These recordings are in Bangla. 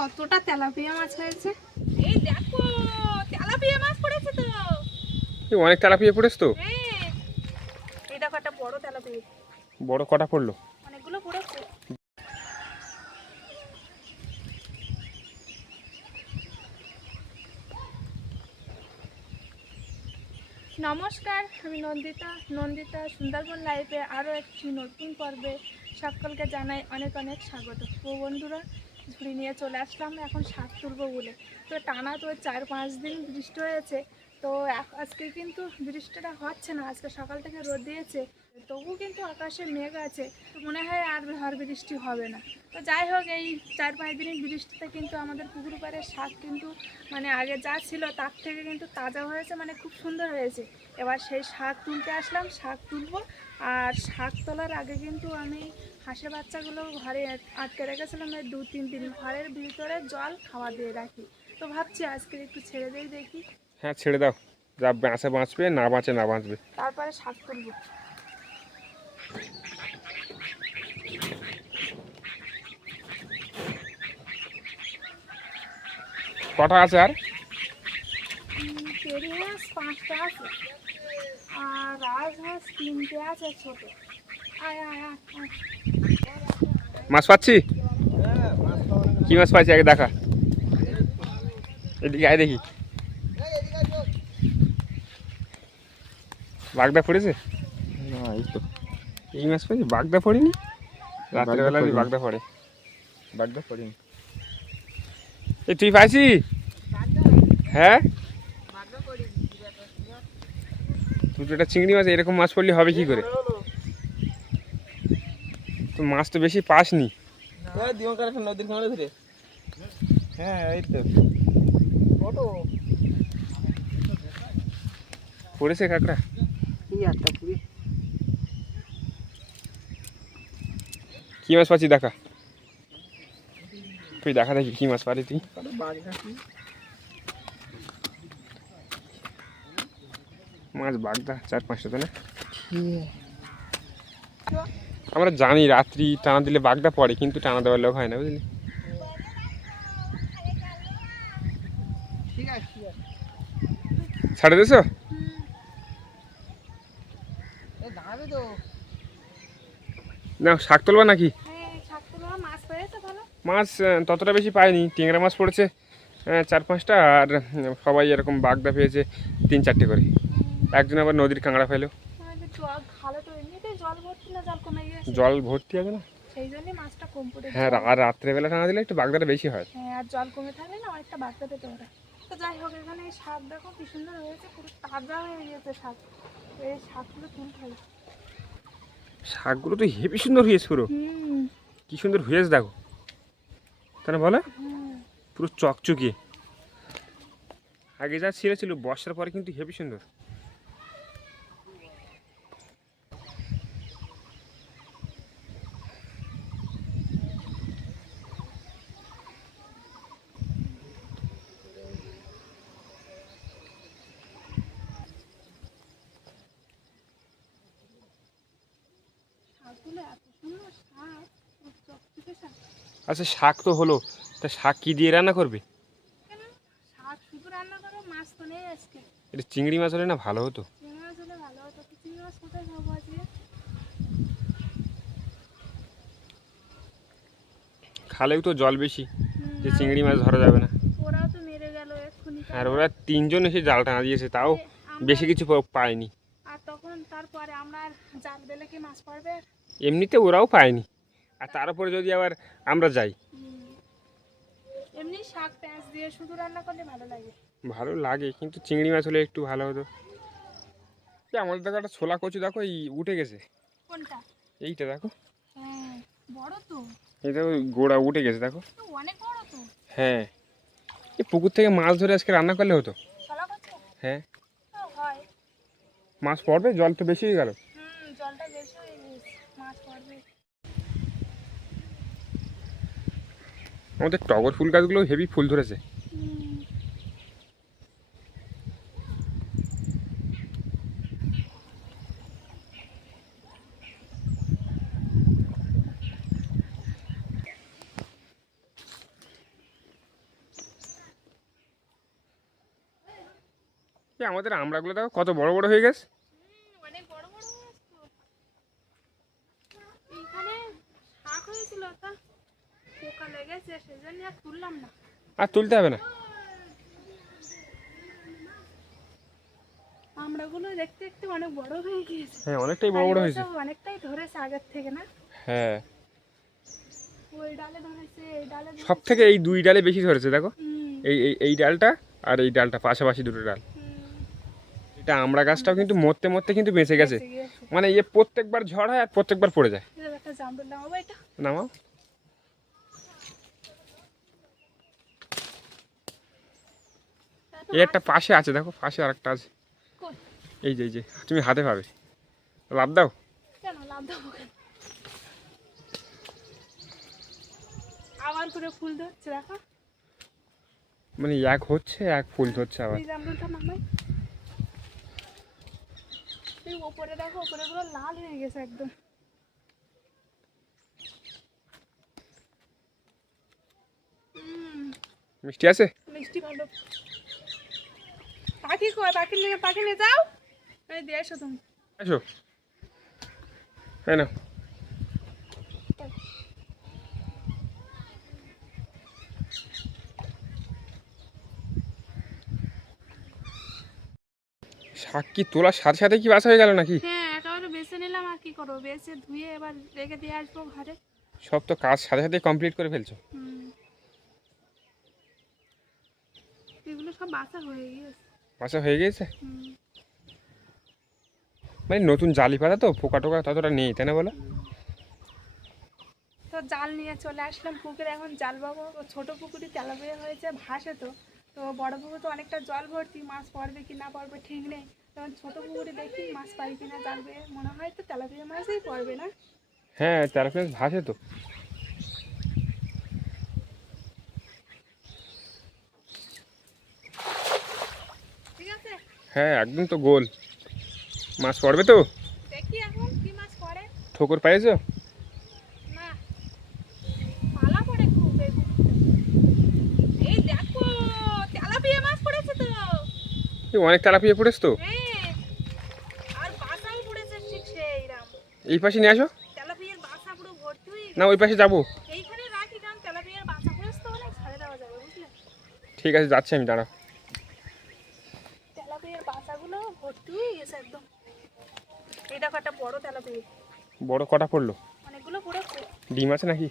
কতটা তেলাপিয়া মাছ হয়েছে? এই দেখো তেলাপিয়া মাছ পড়েছে তো। এই অনেক তেলাপিয়া পড়েছ তো? হ্যাঁ। এই দেখো একটা বড় তেলাপিয়া। বড় কটা পড়ল? অনেকগুলো পড়েছে। নমস্কার আমি নন্দিতা। নন্দিতা সুন্দরবন লাইফে আরও একটি নতুন পর্বে সকলকে জানাই অনেক অনেক স্বাগত। বন্ধুরা ঝুড়ি নিয়ে চলে আসলাম, এখন শাক তুলবো বলে। তো টানা তো চার পাঁচ দিন বৃষ্টি হয়েছে, তো আজকে কিন্তু বৃষ্টিটা হচ্ছে না, আজকে সকাল থেকে রোদ দিয়েছে তবু কিন্তু আকাশে মেঘ আছে মনে হয় আর আর বৃষ্টি হবে না। তো যাই হোক, এই চার পাঁচ দিনের বৃষ্টিতে কিন্তু আমাদের পুকুর পাড়ের শাক কিন্তু মানে আগে যা ছিল তার থেকে কিন্তু তাজা হয়েছে মানে খুব সুন্দর হয়েছে। এবার সেই শাক তুলতে আসলাম, শাক তুলবো, আর শাক তোলার আগে কিন্তু আমি হাঁসের বাচ্চাগুলো ঘরে আটকে রেখেছিলাম দু তিন দিন ঘরের ভিতরে জল খাওয়া দিয়ে রাখি। তো ভাবছি আজকে একটু ছেড়ে দিয়ে দেখি। হ্যাঁ ছেড়ে দাও। যা বাঁচে বাঁচবে না বাঁচে না বাঁচবে। তারপরে শাক তুলবো। কটা আছে আর? পাঁচটা আছে। আর রাজহাঁস তিনটে আছে ছোট। আয় আয় আয়। মাছ পাচ্ছি? কি মাছ পাচ্ছি আগে দেখা। এদিকে আয় দেখি। বাগদা পড়েছে? না এই তো। এই মাছ পাচ্ছি বাগদা পড়েনি? রাত্রেবেলা পড়েনি। বাগদা পড়ে। বাগদা পড়িনি। এই তুই পাইছি? হ্যাঁ? তুই তো এটা চিংড়ি মাছ এরকম মাছ পড়লে হবে কি করে? তো মাছ তো বেশি পাসনি। দিওয়াঙ্কার একটা নদীর কিনারে ধরে। হ্যাঁ এই তো। ওটো পড়েছে কাঁকড়া? এই একটা পুরি। কি মাছ পাচ্ছি দেখা? তুই দেখা দেখি কি মাছ পারি তুই। বাগদা কি মাছ বাগদা চার পাঁচশো তো না? আমরা জানি রাত্রি টানা দিলে বাঘটা পড়ে কিন্তু টানা দেওয়ার লোক হয় না বুঝলি? ছাড়ে দিয়েছ? তো। না শাক তুলবা নাকি? হ্যাঁ মাছ ততটা বেশি পাইনি টেংরা মাছ পড়েছে চার পাঁচটা আর সবাই এরকম বাগদা পেয়েছে তিন চারটে করে। একজন আবার নদীর কাঁকড়া ফেলো আমাদের জল খালে তো এমনিতেই জল ভর্তি না জল ভর্তি আছে না? সেই জন্যই মাছটা কম পড়েছে হ্যাঁ আর রাত্রেবেলা টানা দিলে একটু বাগদাটা বেশি হয়। হ্যাঁ আর জল কমে থাকলে না অনেকটা পেতে তো যাই হোক এখানে এই শাক দেখো কি সুন্দর হয়েছে পুরো তাজা হয়ে গিয়েছে শাক। এই শাকগুলো তুলতে হবে শাকগুলো তো হেবি সুন্দর হয়েছে পুরো। হুম। কি সুন্দর হয়েছে দেখো। তাহলে বলো। পুরো চকচকিয়ে আগে যা ছিল ছিল বর্ষার পরে কিন্তু হেবি সুন্দর শাকগুলো এত সুন্দর শাক পুরো চকচকে শাক আচ্ছা শাক তো হলো। তা শাক কি দিয়ে রান্না করবে? এটা চিংড়ি মাছ হলে না ভালো হতো? খালেও তো জল বেশি যে চিংড়ি মাছ ধরা যাবে না। আর ওরা তিনজন এসে জাল টানা দিয়েছে তাও বেশি কিছু পায়নি। আর তখন তারপরে আমরা জাল বেলে কি মাছ পড়বে এমনিতে ওরাও পায়নি। আর তার উপরে যদি আবার আমরা যাই? এমনি শাক পেঁয়াজ দিয়ে শুধু রান্না করলে ভালো লাগে। ভালো লাগে কিন্তু চিংড়ি মাছ হলে একটু ভালো হতো। আমাদের দেখো একটা ছোলা কচু দেখো এই উঠে গেছে। কোনটা? এইটা দেখো। হ্যাঁ বড় তো। এই দেখো গোড়া উঠে গেছে দেখো। অনেক বড় তো। হ্যাঁ। এই পুকুর থেকে মাছ ধরে আজকে রান্না করলে হতো? হ্যাঁ। মাছ পড়বে জল তো বেশি হয়ে গেল। আমাদের টগর ফুল গাছগুলো হেভি ফুল ধরেছে। আমাদের আমড়াগুলো দেখো কত বড় বড় হয়ে গেছে। পোকা লেগেছে সেজন্য আর তুললাম না। আর তুলতে হবে না? আমড়াগুলো দেখতে দেখতে অনেক বড় হয়ে গিয়েছে। হ্যাঁ অনেকটাই বড় বড় হয়েছে। অনেকটাই ধরেছে আগের থেকে না? হ্যাঁ। ওই ডালে ধরেছে এই ডালে সব থেকে এই দুই ডালে বেশি ধরেছে দেখো। এই এই এই ডালটা আর এই ডালটা পাশাপাশি দুটো ডাল। এটা আমড়া গাছটাও কিন্তু মরতে মরতে কিন্তু বেঁচে গেছে। মানে এ প্রত্যেকবার ঝড় হয় আর প্রত্যেকবার পড়ে যায়। নামাও তা তো এই একটা পাশে আছে দেখো পাশে আর একটা আছে এই যে এই যে তুমি হাতে পাবে। লাভ দাও। আবার করে ফুল ধরছে দেখো। মানে এক হচ্ছে এক ফুল ধরছে আবার। ওপরে দেখো ওপরে লাল হয়ে গেছে একদম। মিষ্টি আছে? মিষ্টি ভালো। কয়? পাখি নিয়ে পাখি নিয়ে যাও। এই দিয়ে এসো তুমি। আসো হ্যাঁ না শাক কি তোলার সাথে সাথে কি বাসা হয়ে গেল নাকি? হ্যাঁ একেবারে বেছে নিলাম আর কি করব? বেছে ধুয়ে এবার রেখে দিয়ে আসব ঘরে। সব তো কাজ সাথে সাথে কমপ্লিট করে ফেলছো। এগুলো সব বাসা হয়ে গিয়েছে। বাসা হয়ে হুম। মানে নতুন জালি পাতা তো পোকা টোকা ততটা নেই তাই না বলো? তো জাল নিয়ে চলে আসলাম পুকুরে এখন জাল বাবু ছোট পুকুরে তেলাপিয়া হয়েছে ভাসে তো। তো বড় পুকুরে তো অনেকটা জল ভর্তি মাছ পড়বে কি না পড়বে ঠিক নেই। তখন ছোট পুকুরে দেখি মাছ পাই কিনা জাল বেয়ে মনে হয় তো তেলাপিয়া মাছই পড়বে না। হ্যাঁ পিস ভাসে তো। হ্যাঁ একদম তো গোল। মাছ পড়বে তো? ঠোকর পাইছো অনেক তেলাপিয়া পড়েছ তো? হ্যাঁ এই পাশে নিয়ে আসো। না ওই পাশে যাব। ঠিক আছে যাচ্ছি আমি দাঁড়াও তেলাপিয়ার বাসাগুলো ভর্তি হয়ে গেছে একদম এই দেখো একটা বড় তেলাপিয়া বড় কটা পড়ল? অনেকগুলো পড়েছে। ডিম আছে নাকি?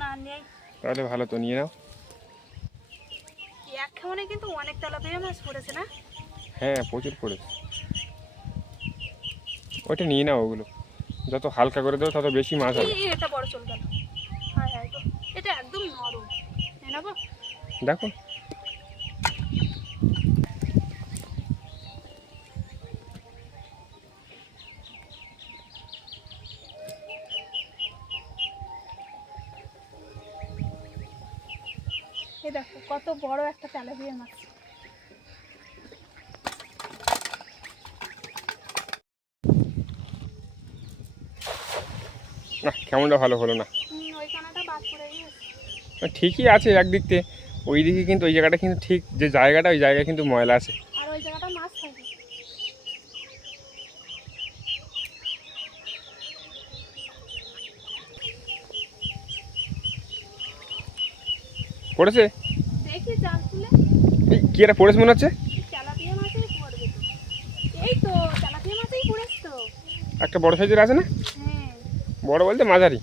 না নেই। তাহলে ভালো তো নিয়ে নাও। এক কিন্তু অনেক তেলাপিয়া মাছ পড়েছে না? হ্যাঁ প্রচুর পড়েছে। ওইটা নিয়ে নাও ওগুলো। যত হালকা করে দেবো তত বেশি মাছ হবে এটা বড় চল গেল হ্যাঁ হ্যাঁ এটা একদম নরম। নেব দেখো। এই দেখো কত বড় একটা তেলাপিয়া মাছ। না কেমনটা ভালো হলো না? ঠিকই আছে একদিক থেকে ওই দিকে কিন্তু ওই জায়গাটা কিন্তু ঠিক যে জায়গাটা ওই জায়গায় কিন্তু ময়লা আছে। আর ওই জায়গাটা মাছ পড়েছে? দেখি জাল তুলে। এই কি একটা পড়েছে মনে হচ্ছে? তেলাপিয়া মাছই পড়বে এই তো তেলাপিয়া মাছই পড়েছে তো। একটা বড় সাইজের আছে না? হ্যাঁ। বড় বলতে মাঝারি।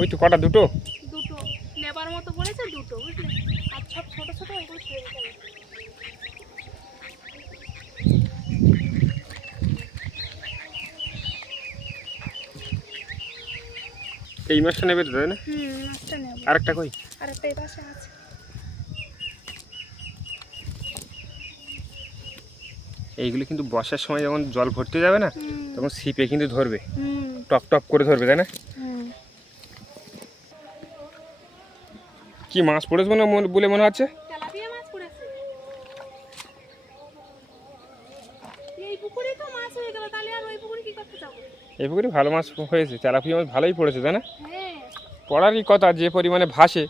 ওই তো কটা দুটো নেবার মতো পড়েছে দুটো বুঝলে আর সব ছোট ছোট ওইগুলো ছেড়ে দিতে হবে এই মাছটা নেবে তো তাই না আরেকটা কই? আর একটা এই পাশে আছে। এইগুলো কিন্তু বর্ষার সময় যখন জল ভরতে যাবে না তখন ছিপে কিন্তু ধরবে। টপ টপ করে ধরবে তাই না? কি মাছ পড়েছে মনে- বলে মনে হচ্ছে তেলাপিয়া মাছ পড়েছে এই পুকুরে তো মাছ হয়ে গেল তাহলে আর ওই পুকুরে ভালো মাছ হয়েছে তেলাপিয়া মাছ ভালোই পড়েছে তাই না? পড়ারই কথা যে পরিমাণে ভাসে।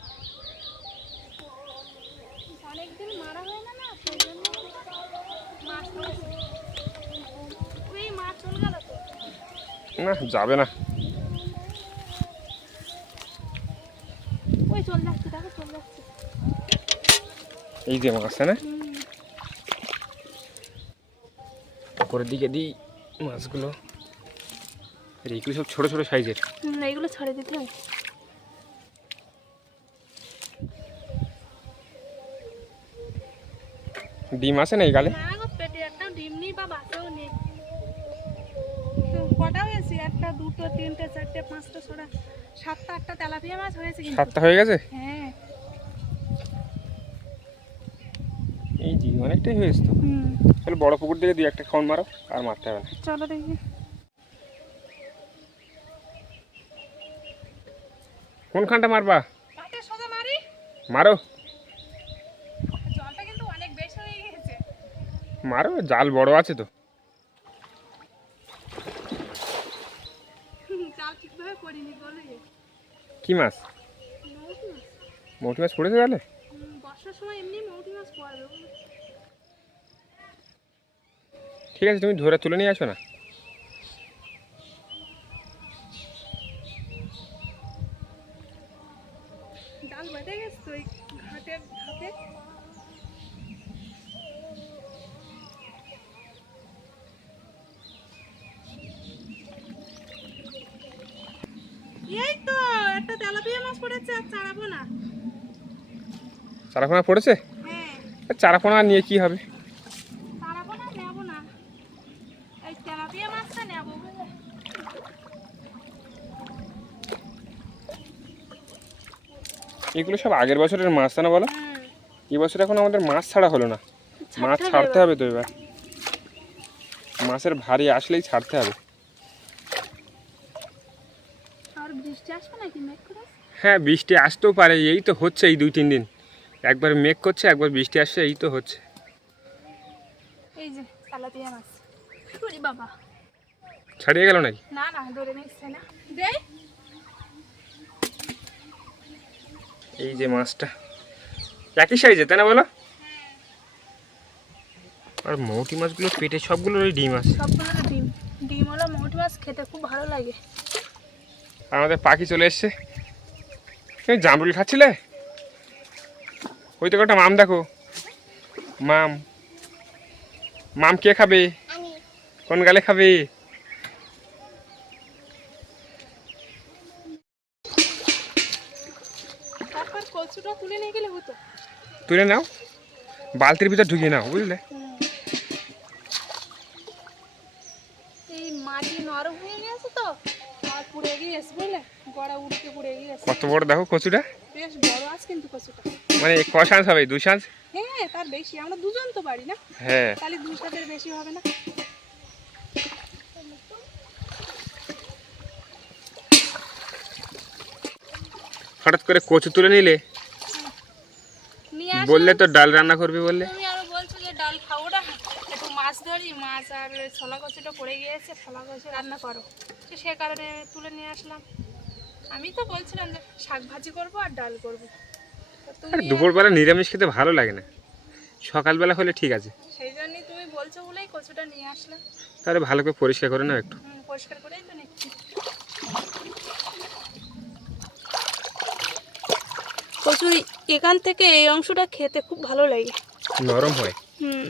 না মাছ মাছ যাবে না। এই যে মাছটা না? উপরের দিকে দিই মাছগুলো। এইগুলো সব ছোটো ছোটো সাইজের। এইগুলো ছড়ে দিতে হয় ডিম আছে না এই গালে? পেটে একটা ডিম নেই বা বাচ্চাও নেই। কটা হয়েছে? একটা দুটো তিনটে চারটে পাঁচটা ছটা সাতটা আটটা তেলাপিয়া মাছ হয়েছে সাতটা হয়ে গেছে? হ্যাঁ। এই জি অনেকটাই হয়েছে তো। বড় পুকুর থেকে দুই একটা খাওয়ান মারো আর মারতে হবে না। চলো দেখি। কোনখানটা মারবা? মারো। মারো। জাল বড় আছে তো। কি মাছ? মৌটি মাছ। পড়েছে বুঝলে? ঠিক আছে তুমি ধরে তুলে নিয়ে আসো না। এই তো একটা তেলাপিয়া মাছ পড়েছে আর চারাপোনা। পড়েছে? হ্যাঁ। চারাপোনা নিয়ে কি হবে? চারাবো না না। এই তেলাপিয়া মাছটা নেব। এগুলো সব আগের বছরের মাছ না বলো? এবছর এখন আমাদের মাছ ছাড়া হলো না। মাছ ছাড়তে হবে তো এবার। মাছের ভারী আসলেই ছাড়তে হবে আর বৃষ্টি আসবে নাকি মেঘ করে হ্যাঁ বৃষ্টি আসতেও পারে এই তো হচ্ছে এই দুই তিন দিন। একবার মেঘ করছে একবার বৃষ্টি আসছে এই তো হচ্ছে। এই যে তেলাপিয়া মাছ। ওরে বাবা। ছাড়িয়ে গেল নাকি? না না ধরে নিচ্ছে না। দেই। এই যে মাছটা। একই সাইজে তাই না বলো? আর মৌটি মাছগুলো পেটে সবগুলোর ওই ডিম আছে। সবগুলো ডিম। ডিম হলো মৌটি মাছ খেতে খুব ভালো লাগে। আমাদের পাখি চলে এসছে। তুমি জামরুল খাচ্ছিলে? ওই তো কটা মাম দেখো। মাম। মাম কে খাবে? কোন গালে খাবে? তুলে নিয়ে গেলে হতো। তুলে নাও। বালতির ভিতর ঢুকিয়ে নাও বুঝলে এই মাটি নরম হয়ে গেছে তো আর বুঝলে গড়া পুড়ে কত বড় দেখো কচুটা? বেশ বড় আছে কিন্তু কচুটা। মানে হবে? সাঁজ? হ্যাঁ তার বেশি। আমরা দুজন তো পারি না? হ্যাঁ। তাহলে দু সাথের বেশি হবে না? হঠাৎ করে কচু তুলে নিলে? বললে তো ডাল রান্না করবি বললে। তুমি আরও বলছো যে ডাল খাব না একটু মাছ ধরি মাছ আর ছোলা কচুটা পড়ে গিয়েছে। ছোলা কচু রান্না করো। তো সে কারণে তুলে নিয়ে আসলাম। আমি তো বলছিলাম যে শাক ভাজি করব আর ডাল করব। দুপুরবেলা নিরামিষ খেতে ভালো লাগে না। সকালবেলা হলে ঠিক আছে। সেই জন্যই তুমি বলছো বলেই কচুটা নিয়ে আসলাম। তাহলে ভালো করে পরিষ্কার করে নাও একটু। পরিষ্কার করেই তো নিচ্ছি। কচুর এখান থেকে এই অংশটা খেতে খুব ভালো লাগে। নরম হয়। হুম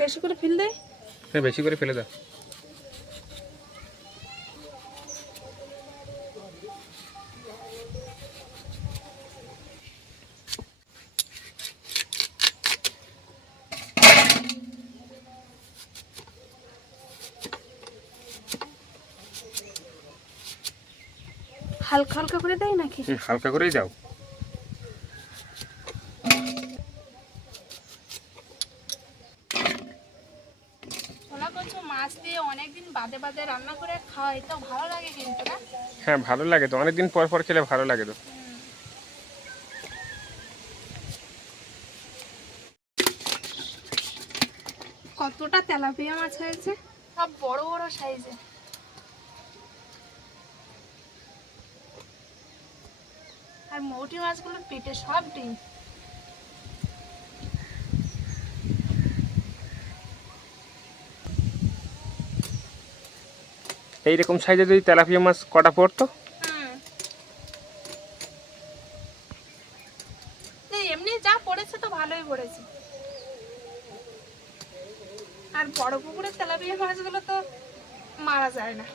বেশি করে ফিল দেয় হ্যাঁ বেশি করে ফেলে দাও হালকা হালকা করে দেয় নাকি? হালকা করেই দাও। হ্যাঁ ভালো লাগে তো। অনেকদিন পর পর খেলে ভালো লাগে তো। কতটা তেলাপিয়া মাছ হয়েছে? সব বড় বড় সাইজে। আর মৌটি মাছগুলো পেটে সব ডিম। এইরকম সাইজে যদি তেলাপিয়া মাছ কটা পড়তো? এমনি যা পড়েছে তো ভালোই পড়েছে। আর বড় পুকুরের তেলাপিয়া মাছগুলো তো মারা যায় না।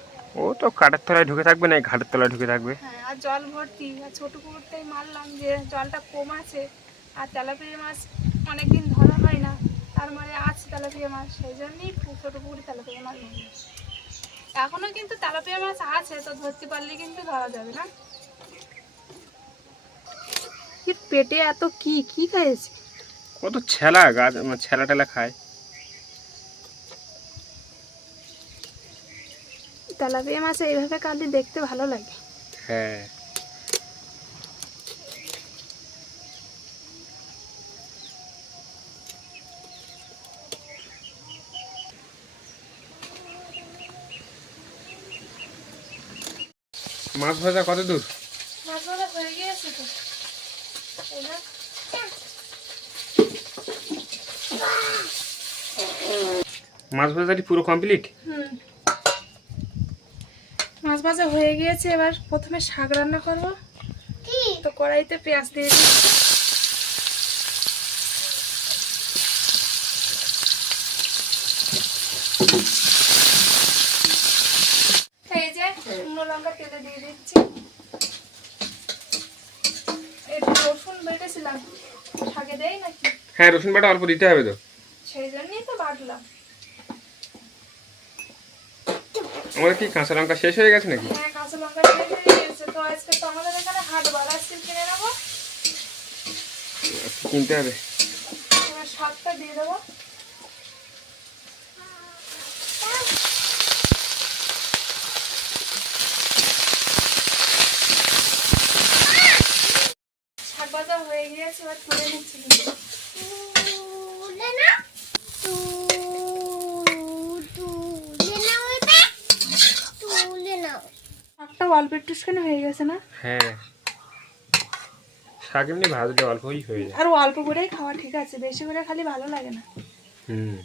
ও তো কাঠের তলায় ঢুকে থাকবে না ঘাটের তলায় ঢুকে থাকবে। হ্যাঁ আর জল ভর্তি আর ছোট পুকুরটাই মারলাম যে জলটা কম আছে আর তেলাপিয়া মাছ অনেকদিন ধরা হয় না তার মানে আছে তেলাপিয়া মাছ সেই জন্যই ছোট পুকুরে তেলাপিয়া মাছ। এখনও কিন্তু তেলাপিয়া মাছ আছে তো ধরতে পারলে কিন্তু ধরা যাবে না। পেটে এত কি কি খাইছে কত ছেলা গাছ আমার ছেলা টেলা খায়। তেলাপিয়া মাছ এইভাবে কাটলে দেখতে ভালো লাগে। হ্যাঁ। মাছ ভাজা কত দূর মাছ ভাজা হয়ে গিয়েছে তো। মাছ ভাজাটি পুরো কমপ্লিট? হুম। মাছ ভাজা হয়ে গিয়েছে এবার প্রথমে শাক রান্না করব। তো কড়াইতে পেঁয়াজ দিয়ে দিই এই যে শুকনো লঙ্কা তেলে দিয়ে দিচ্ছি একটু রসুন বেটেছিলাম শাকে দেই নাকি হ্যাঁ রসুন বাটা অল্প দিতে হবে তো। সেই জন্যই তো বাটলাম। আমাদের কি কাঁচা লঙ্কা শেষ হয়ে গেছে নাকি? হ্যাঁ কাঁচা লঙ্কা শেষ হয়ে গেছে। তো আজকে তো আমাদের এখানে হাট বাড়াচ্ছি কিনে নেব। কিনতে হবে। এবার শাকটা দিয়ে দেবো। শাক হয়ে গিয়েছে এবার তুলে নিচ্ছি। অল্প একটুখানি হয়ে গেছে না? হ্যাঁ। শাক এমনি ভাজলে অল্পই হয়ে যায়। আর অল্প করেই খাওয়া ঠিক আছে বেশি করে খালি ভালো লাগে না। হুম।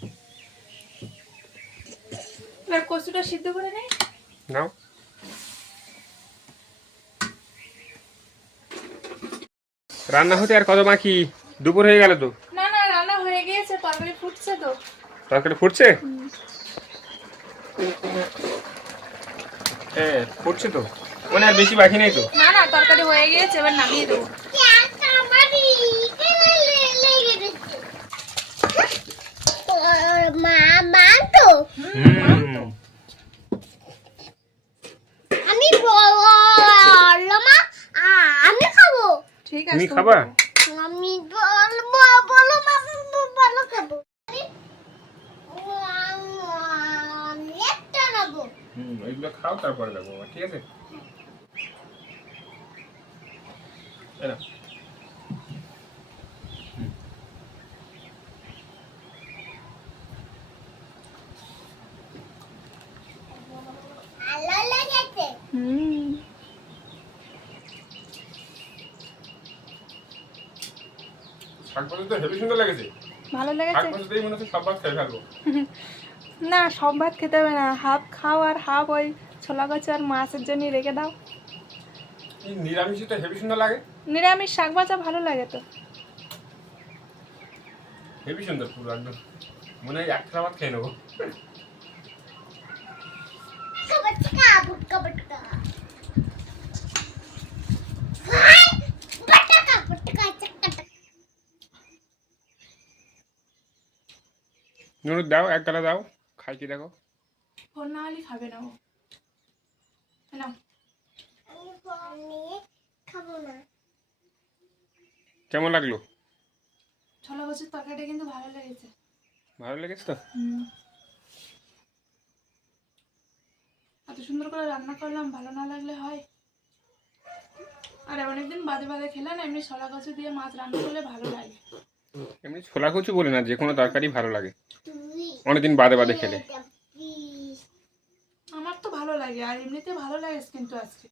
এবার কচুটা সিদ্ধ করে নেই নাও। রান্না হতে আর কত বাকি? দুপুর হয়ে গেল তো না না রান্না হয়ে গিয়েছে তরকারি ফুটছে তো। তরকারি ফুটছে? হ্যাঁ ফুটছে তো। মানে আর বেশি বাকি নেই তো? না না তরকারি হয়ে গিয়েছে এবার নামিয়ে দেবো মা মা তো হুম আমি বলল মা আ- আমি খাব ঠিক তুমি আছে খাবা আমি বলব বলো মা বলো খাব আমি- আমি একটা নেব হুম ওইগুলো খাও তারপরে দেখো ঠিক আছে এই নাও। ভালো লেগেছে হুম শাক ভাজা তো হেবি সুন্দর লেগেছে। ভালো লেগেছে? মনে হচ্ছে সব ভাত খেয়ে ফেলব। না সব ভাত খেতে হবে না। হাফ খাও আর হাফ ওই ছোলা কচু আর মাছের জন্য রেখে দাও। এই নিরামিষটা হেবি সুন্দর লাগে? নিরামিষ শাক ভাজা ভালো লাগে তো। হেবি সুন্দর পুরো একদম। মনে হয় একটা ভাত খেয়ে নেব। নুন দাও এক গালা দাও। খাই কি দেখো। ফোন না হলে খাবে না ও। নাও। খাব না। কেমন লাগল? ছোলা কচুর তরকারিটা কিন্তু ভালো লেগেছে। ভালো লেগেছে তো? এত সুন্দর করে রান্না করলাম ভালো না লাগলে হয়। আর অনেকদিন বাদে বাদে খেলে না এমনি ছোলা কচু দিয়ে মাছ রান্না করলে ভালো লাগে। এমনি ছোলা কচু বলে না যে কোনো তরকারি ভালো লাগে। অনেকদিন বাদে বাদে খেলে। আমার তো ভালো লাগে আর এমনিতে ভালো লাগে কিন্তু আজকে।